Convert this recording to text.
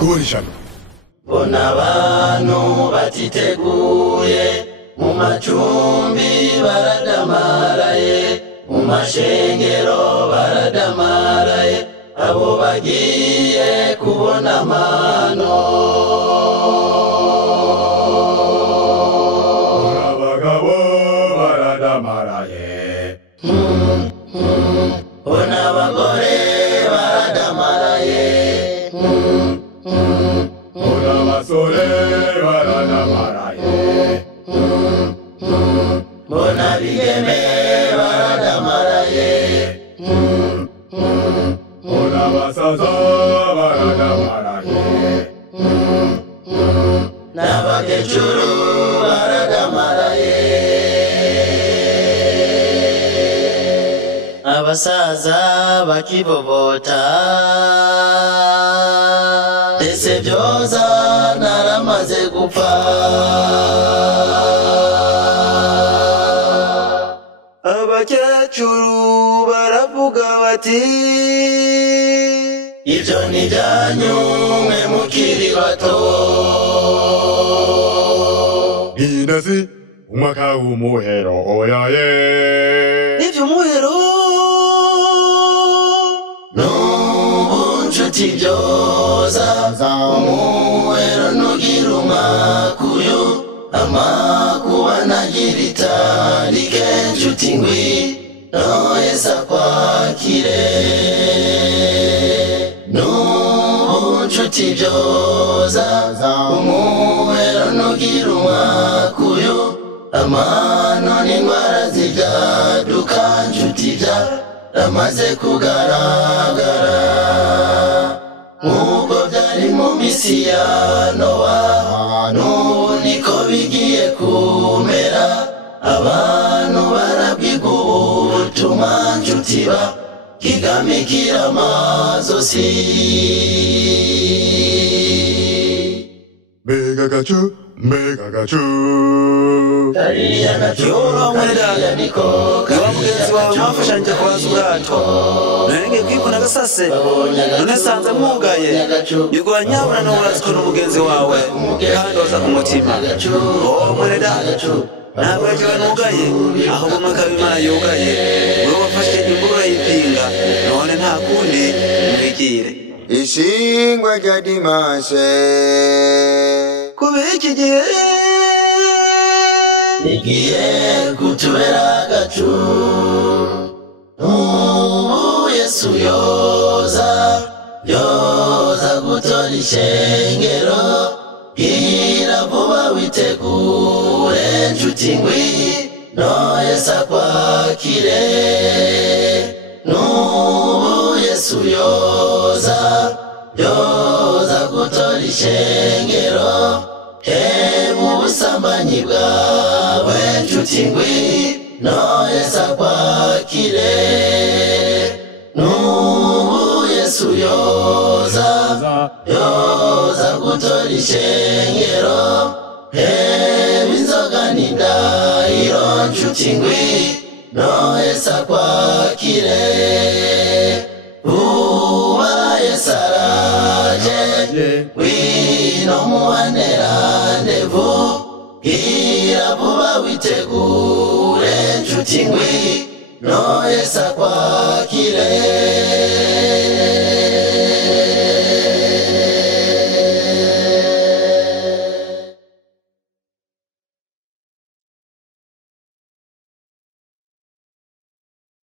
Kurisha bona abantu batiteguye mu macumbi baradamaraye mu mashengero baradamaraye abo bagiye kubona amano abagabo baradamaraye bona abagore baradamaraye bona abasore baradamaraye bona abigeme baradamaraye bona abasaza baradamaraye n'abakecuru baradamaraye abasaza bakibobota ese byoza naramaze gupfa abakecuru baravuga bati ibyo ni byanyu mwe mukiri bato Inasi umwaka w'umuhero oyaye ibyo muhero n'ubunshuti byoza umuhero nugira umakuyu amakuba nagira itarike nshuti ngwi noyesa kwakire n'ubunshuti byoza umuhero nugira umakuyu amano n'indwara zigaduka nshuti byaramaze kugaragara nk'uko byari mu misi ya Nowa n'ubu niko bigiye kumera abantu barabwiga ubutumwa nshuti bakigamikira amazosi Mega gacu kariya gacu kariya niko wa mugenzi wawe mwafashanyije kubaza ubwato nenge kwikuna gasase none sanze mwugaye yigwa nyabura no uraziko n'umugenzi wawe kandi waza ku mutima mwereda ntabwo yagiwe nugaye ahubwo umwaka w'Imana yugaye wowe wafashe imvura y'ipinga none nta kundi mwigire ishingwa rya dimanche kubera iki gihe igiye kutubera agacu n'ubu Yesu yoza gutora ishengero bwira vuba witegure nshuti ngwi noyesa kwakire n'ubu Yesu yoza gutora ishengero mu busambanyi bwawe nshuti ngwi noyesa kwakire n'ubu Yesu yoza gutora ishengero inzoga n'indahiro nshuti ngwi noyesa kwakire uba Yesu araje wino muhanerandevu bwira vuba witegure nshuti ngwi noyesa kwakire